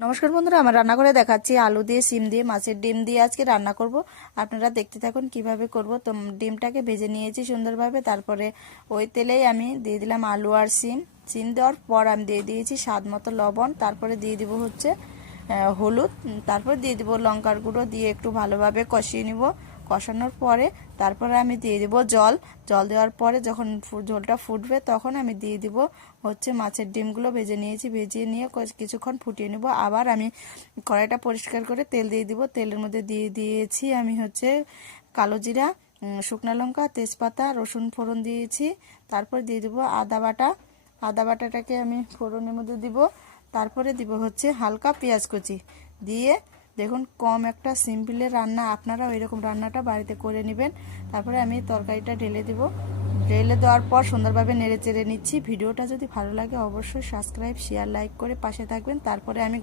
নমস্কার বন্ধুরা, আমার রান্না করে দেখাচ্ছি আলু দিয়ে, সিম দিয়ে, মাছের ডিম দিয়ে আজকে রান্না করব। আপনারা দেখতে থাকুন কিভাবে করব। তো ডিমটাকে ভেজে নিয়েছি সুন্দরভাবে, তারপরে ওই তেলেই আমি দিয়ে দিলাম আলু আর সিম। সিম দেওয়ার পর আমি দিয়ে দিয়েছি স্বাদ মতো লবণ, তারপরে দিয়ে দিব হচ্ছে হলুদ, তারপর দিয়ে দিব লঙ্কার গুঁড়ো, দিয়ে একটু ভালোভাবে কষিয়ে নিব। কষানোর পরে তারপরে আমি দিয়ে দিব জল। জল দেওয়ার পরে যখন ঝোলটা ফুটবে তখন আমি দিয়ে দিব হচ্ছে মাছের ডিমগুলো ভেজে নিয়েছি, ভেজে নিয়ে কিছুক্ষণ ফুটিয়ে নেব। আবার আমি কড়াইটা পরিষ্কার করে তেল দিয়ে দিব। তেলের মধ্যে দিয়ে দিয়েছি আমি হচ্ছে কালো জিরা, শুকনো লঙ্কা, তেজপাতা, রসুন ফোড়ন দিয়েছি। তারপর দিয়ে দিব আদা বাটা। আদা বাটাটাকে আমি ফোড়নের মধ্যে দিব। তারপরে দিব হচ্ছে হালকা পেঁয়াজ কুচি দিয়ে, দেখুন কম একটা সিম্পলের রান্না, আপনারা ওই রকম রান্নাটা বাড়িতে করে নেবেন। তারপরে আমি তরকারিটা ঢেলে দিব। ঢেলে দেওয়ার পর সুন্দরভাবে নেড়ে চেড়ে নিচ্ছি। ভিডিওটা যদি ভালো লাগে অবশ্যই সাবস্ক্রাইব, শেয়ার, লাইক করে পাশে থাকবেন। তারপরে আমি